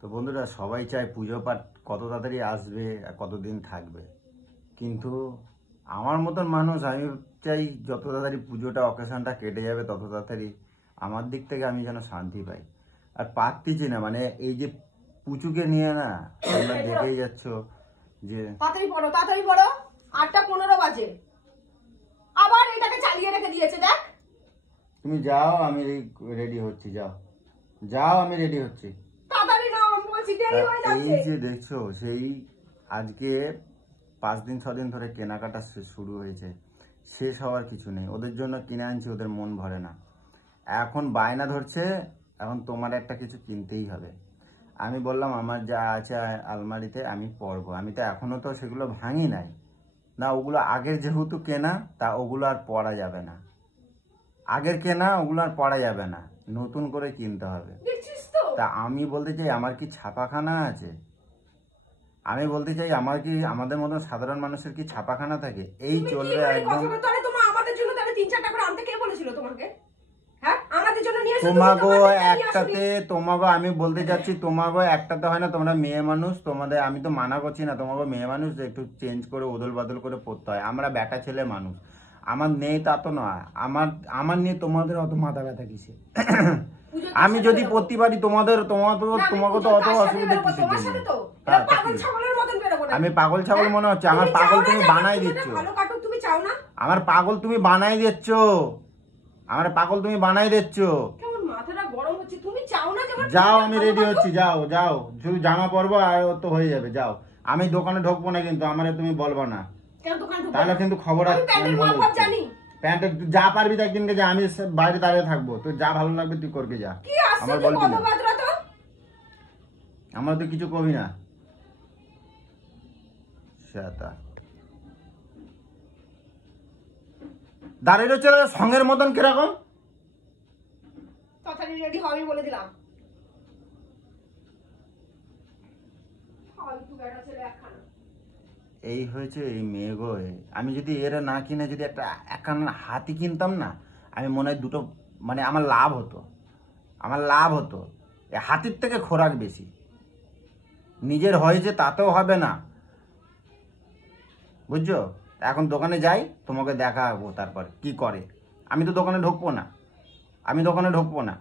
তো বন্ধুরা সবাই চায় পুজো পাঠ কত তাড়াতাড়ি আসবে আর কতদিন থাকবে, কিন্তু আমার মতন মানুষ আমি চাই যত তাড়াতাড়ি পুজোটা অকেশনটা কেটে যাবে তত তাড়াতাড়ি আমার দিক থেকে আমি যেন শান্তি পাই। আর পারতেছি না, মানে এই যে পুচুকে নিয়ে না তোমরা দেখেই যাচ্ছ যে তাড়াতাড়ি পড়ো 8:15 বাজে, আবার এটাকে চালিয়ে রেখে দিয়েছে। দেখ তুমি যাও, আমি রেডি হচ্ছি, যাও যাও আমি রেডি হচ্ছি। তাড়াতাড়ি নাও, আমি বলছি দেরি হয়ে যাচ্ছে। এই যে দেখছো সেই আজকে 5 দিন 6 দিন ধরে কেনাকাটা শুরু হয়েছে, শেষ হওয়ার কিছু নেই। ওদের জন্য কিনে আনছি, ওদের মন ভরে না, এখন বায়না ধরছে এখন তোমার একটা কিছু কিনতেই হবে। আমি বললাম আমার যা আছে আলমারিতে আমি পরবো, আমি তো এখনো তো সেগুলো ভাঙি নাই না, ওগুলো আগের যেহেতু কেনা তা ওগুলো আর পরা যাবে না, আগের কেনা ওগুলো আর পরা যাবে না, নতুন করে কিনতে হবে। তা আমি বলতে চাই আমার কি ছাপাখানা আছে? আমি বলতে চাই আমার কি আমাদের মতো সাধারণ মানুষের কি ছাপাখানা থাকে? এই চলবে একদম। আমাদের জন্য তাহলে 3-4টা করে আনতে কে বলেছিল তোমাকে? হ্যাঁ আমাদের জন্য নিয়ে এসো। তোমাগো একটাতে, তোমাগো আমি বলতে চাচ্ছি তোমাগো একটাতে হয় না, তোমরা মেয়ে মানুষ, তোমাদের আমি তো মানা করছি না, তোমাগো মেয়ে মানুষ একটু চেঞ্জ করে ওদল বদল করে পড়তে হয়। আমরা বেটা ছেলে মানুষ, আমার নেই তা তো নয়, আমার নিয়ে তোমাদের অত মাথা ব্যথা কিসে? আমি যদি পড়তে পারি তোমাকে তো অত অসুবিধা কিছু নেই। আমি পাগল ছাগল মনে হচ্ছে? আমার পাগল তুমি বানাই দিচ্ছ, আমার পাগল তুমি বানাই দিচ্ছ, আমার পাগল তুমি বানাই দিচ্ছ। যাও আমি রেডি হচ্ছি, যাও যাও, শুধু জামা পরবো আর তো হয়ে যাবে, যাও। আমি দোকানে ঢুকবো না কিন্তু আমারে তুমি বলবো না, তাহলে কিন্তু খবর আছে। প্যান্ট যা পারবি তো একদিনকে যা, আমি বাইরে দাঁড়িয়ে থাকবো, তোর যা ভালো লাগবে তুই করবি, যা। আমার বলবি না, আমার তো কিছু কবি না। দাঁড়িয়ে রয়েছে সঙ্গের মতন কিরকম? রেডি হবি বলে দিলাম। এই হয়েছে এই মেয়ে গো। আমি যদি এরা না কিনে যদি একটা হাতি কিনতাম না, আমি মনে হয় দুটো মানে আমার লাভ হতো। হাতির থেকে খোরাক বেশি, নিজের হয়েছে তাতেও হবে না, বুঝছো? এখন দোকানে যাই, তোমাকে দেখাবো তারপর কি করে। আমি তো দোকানে ঢুকবো না,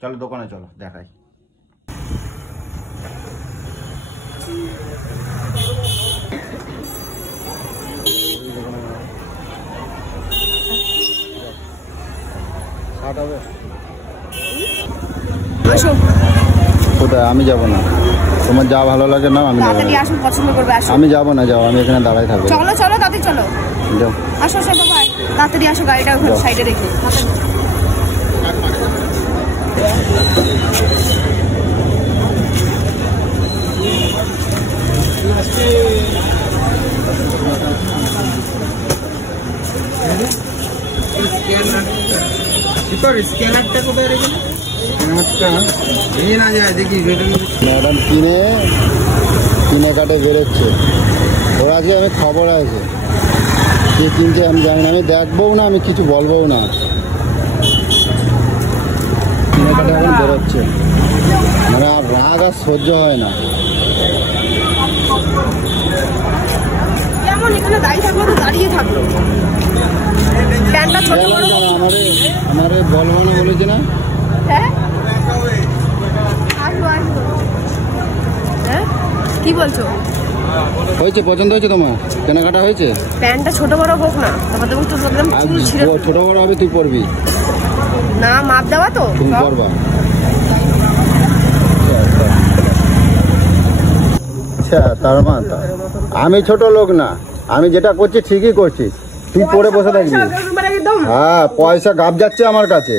চলো দোকানে চলো দেখাই। কোথায়? আমি যাবো না, তোমার যা ভালো লাগে না, আমি আমি যাবো না, যাও, আমি এখানে দাঁড়াই থাকবো। চলো তাড়াতাড়ি চলো, আসো ভাই, তাড়াতাড়ি আসো, গাড়িটা সাইডে রেখে। স্ক্যানারটা কোথায় রেখে? ম্যাডাম কিনে কাটে বেরোচ্ছে, ওর আজকে আমি খবর আছে, কে কিনছে আমি জানি না, আমি দেখবও না, আমি কিছু বলবও না। কিনে কাটে এখন বেরোচ্ছে, মানে আর রাগ আর সহ্য হয় না। যেমন এখানে দাঁড়িয়ে থাকলো তো দাঁড়িয়ে থাকলো, প্যান্টটা ছোট বড় আমারে বলবো না বলেছে না? হ্যাঁ কি বলছো? হয়েছে, পছন্দ হয়েছে তোমার? কেনাকাটা হয়েছে? প্যান্টটা ছোট বড় হোক না, ছোট বড় হবে, তুই পরবি না, মাপ দেওয়া তো তুমি পরবা। আচ্ছা তার মানে আমি ছোট লোক না, আমি যেটা করছি ঠিকই করছি, তুই পরে বসে থাকবি। হ্যাঁ পয়সা গাব যাচ্ছে আমার কাছে,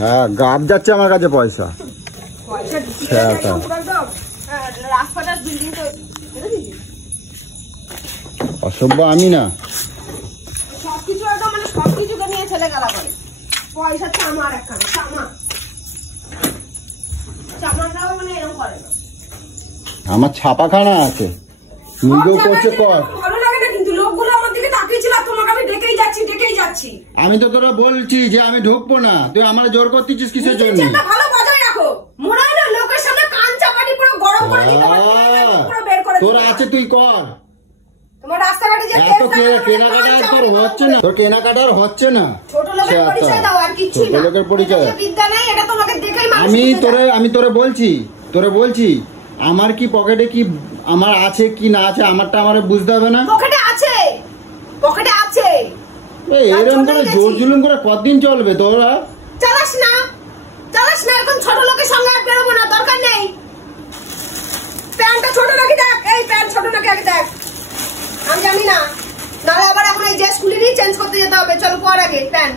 হ্যাঁ গাব যাচ্ছে আমার কাছে পয়সা। অসভ্য আমি না, সবকিছুকে নিয়ে ছেলে গেলা করে। পয়সা আমার একখানা চামানরাও মানে এরকম করে না। আমার ছাপাখানা আছে, নিজেও করছে কর। ভালো লাগে না কিন্তু লোকগুলো আমার দিকে তাকিয়ে ছিল, তোমাকে আমি ডেকেই যাচ্ছি যাচ্ছি। আমি তো তোরা বলছি যে আমি ঢুকবো না, তুই আমার জোর করতেছিস কিসের জন্য? ভালো বজায় রাখো, মনে হয় না লোকের সামনে কান চাপাটি পুরো গরম করে দিতে পুরো বের করে তোর আছে তুই কর। তোমার রাস্তাঘাটে যে কেনাকাটা তোর হচ্ছে না, তোর কেনাকাটার হচ্ছে না। ছোট লোকের পরিচয় দাও, আর কিছুই না। ছোট লোকের পরিচয় বিদ্যা নাই, এটা তোমাকে দেখেই মানুষ। আমি তোরে বলছি আমার কি পকেটে কি আমার আছে কি না আছে, আমারটা আমার বুঝতে হবে না? পকেটে আছে। এরকম করে জোর জুলুম করে কতদিন চলবে? তোরা চালাস না এখন ছোট লোকের সঙ্গে আর বেরোবো না, দরকার নেই। প্যান্টটা ছোট নাকি দেখ, এই প্যান্ট ছোট নাকি আগে দেখ, আমি জানি না, নাহলে আবার এখন এই ড্রেস খুলিনি চেঞ্জ করতে যেতে হবে। চলো পর আগে প্যান্ট,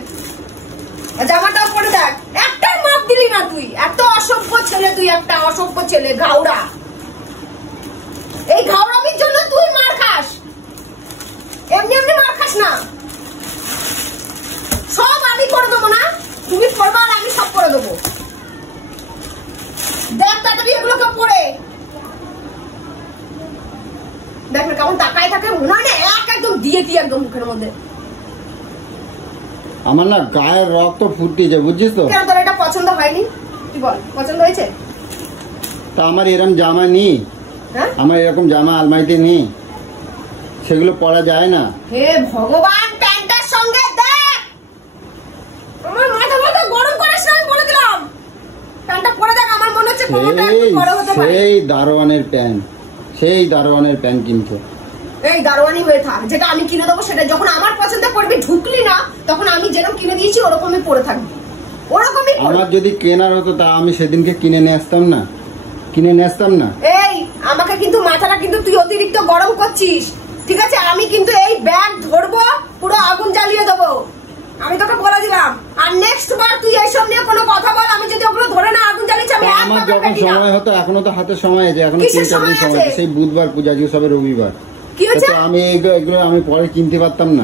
জামাটাও পরে দেখ। একটাই মাপ দিলি না তুই, এত অসভ্য ছেলে তুই, একটা অসভ্য ছেলে, ঘাউড়া। এই ঘাউড়ামির জন্য তুই মার খাস, এমনি মার খাস না। সব আমি করে দেবো না, তুমি পড়বা আর আমি সব করে দেবো। দেখ তাড়াতাড়ি এগুলোকে পড়ে দেখ না কেমন তাকায় থাকে, মনে হয় না একদম দিয়ে একদম মুখের মধ্যে। আমার না গায়ের রক্ত ফুটতেছে, বুঝছিস তো? কেন তোর এটা পছন্দ হয়নি? তুই বল, পছন্দ হয়েছে? তা আমার এরকম জামা নেই, আমার এরকম জামা আলমারিতে নেই, সেগুলো পরা যায় না। হে ভগবান, প্যান্টের সঙ্গে দেখ, আমার মাথা গরম করিস না, আমি বলে দিলাম। প্যান্টটা পরে দেখ, আমার মনে হচ্ছে কোমরটা একটু বড় হতে পারে। সেই দারোয়ানের প্যান্ট কিনছে। এই দারোয়ানি হয়ে থাক, যেটা আমি কিনে দেবো সেটা যখন আমার পছন্দ পড়বি, ঢুকলি না তখন আমি যেরকম কিনে দিয়েছি ওরকমই পরে থাকবি, ওরকমই। আমার যদি কেনার হতো তা আমি সেদিনকে কিনে নিয়ে আসতাম না। এই আমাকে কিন্তু মাথাটা কিন্তু তুই অতিরিক্ত গরম করছিস, ঠিক আছে? আমি কিন্তু এই ব্যাগ ধরবো, পুরো আগুন জ্বালিয়ে দেবো, আমি তোকে বলে দিলাম। আর নেক্সট বার তুই এইসব নিয়ে কোনো কথা বল, আমি যদি ওগুলো ধরে না আগুন জ্বালিয়েছি, আমি আমার যখন সময় হতো, এখনো তো হাতে সময় আছে, এখনো 3-4 দিন সময় আছে। সেই বুধবার পূজা, আজকে সবে রবিবার, আমি এগুলো আমি পরে কিনতে পারতাম না।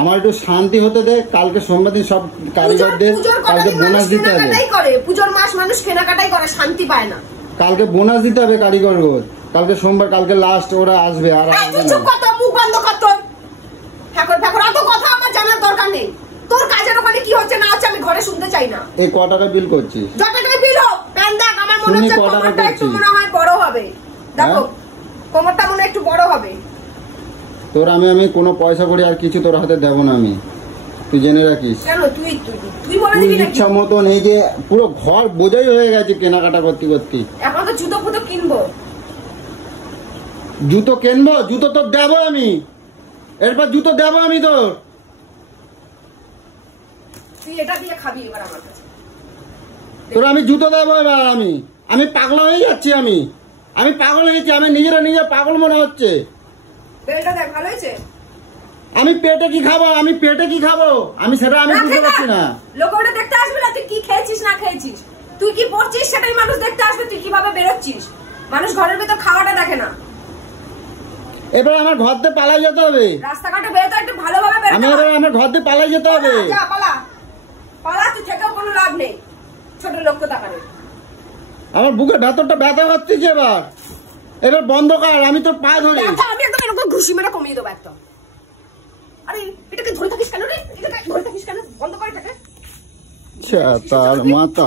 আমার একটু শান্তি হতে দে। কালকে সোমবার দিন সব কারিগরদের কালকে বোনাস দিতে হবে। পুজোর মাস মানুষ কেনাকাটাই করে, শান্তি পায় না। কালকে বোনাস দিতে হবে কারিগর, কালকে সোমবার, কালকে লাস্ট, ওরা আসবে। আর মুখ বন্ধ কর তোর, ঠাকুর এত কথা আমার জানার দরকার নেই। তোর কাজের ওখানে কি হচ্ছে না হচ্ছে আমি ঘরে শুনতে চাই না। এই ক টাকা বিল করছিস? যত টাকা বিল হোক, প্যান দেখ, আমার মনে হচ্ছে কোমরটা একটু মনে হয় বড় হবে। দেখো কোমরটা মনে একটু বড় হবে। তোর আমি কোনো পয়সা করি আর কিছু তোর হাতে দেব না আমি, তুই জেনে রাখিস। কেন তুই বলে দিবি নাকি? ইচ্ছা মতন এই যে পুরো ঘর বোঝাই হয়ে গেছে কেনাকাটা করতে। এখন তো জুতো কিনবো। জুতো তো দেবো আমি, এরপর জুতো দেবো আমি তোর। তুই এটা দিয়ে খাবি এবার আমার কাছে। তোর আমি জুতো দেবো এবার। আমি পাগল হয়ে যাচ্ছি, আমি পাগল হয়েছি, আমি নিজে পাগল মনে হচ্ছে। বেলটা দেখ, ভালো হয়েছে? আমি পেটে কি খাবো, আমি সেটা আমি বুঝতে পারছি না। লোক ওটা দেখতে আসবে না তুই কি খেয়েছিস না খেয়েছিস, তুই কি পড়ছিস সেটাই মানুষ দেখতে আসবে, তুই কিভাবে বেরোচ্ছিস। মানুষ ঘরের ভেতর খাওয়াটা দেখে না। এবার আমার ঘর দিয়ে পালাই যেতে হবে, রাস্তাঘাটে বেরোতে একটু ভালোভাবে বেরো। আমি এবার আমার ঘর দিয়ে পালাই যেতে হবে। যা পালা, তুই থেকেও কোনো লাভ নেই, ছোট লোক তো টাকা নেই। আমার বুকের ভেতরটা ব্যথা করছে এবার বন্ধ কর, আমি তোর পা ধরি। আমি একদম এরকম ঘুষি মেরে কমিয়ে দেবো একদম। আরে এটাকে ধরে থাকিস কেন রে, বন্ধ করে থাকে। তার মাথা